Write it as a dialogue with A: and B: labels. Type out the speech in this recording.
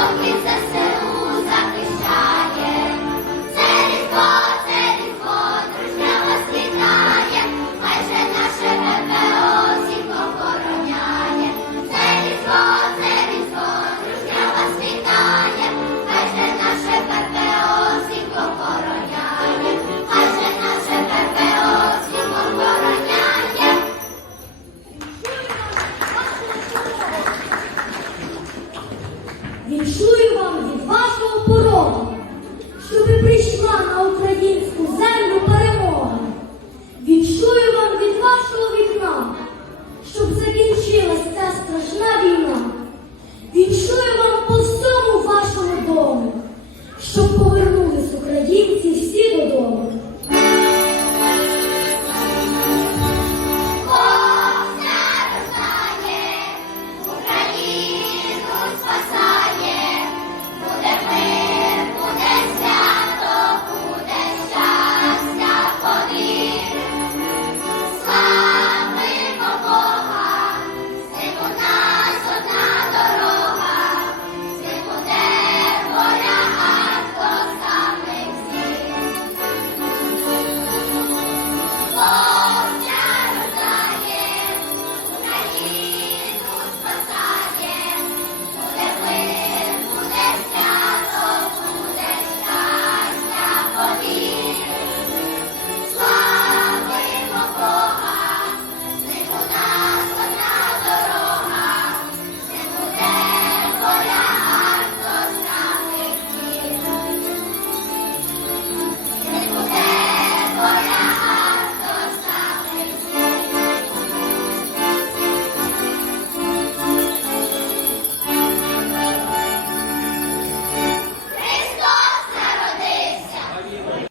A: Ojciec ze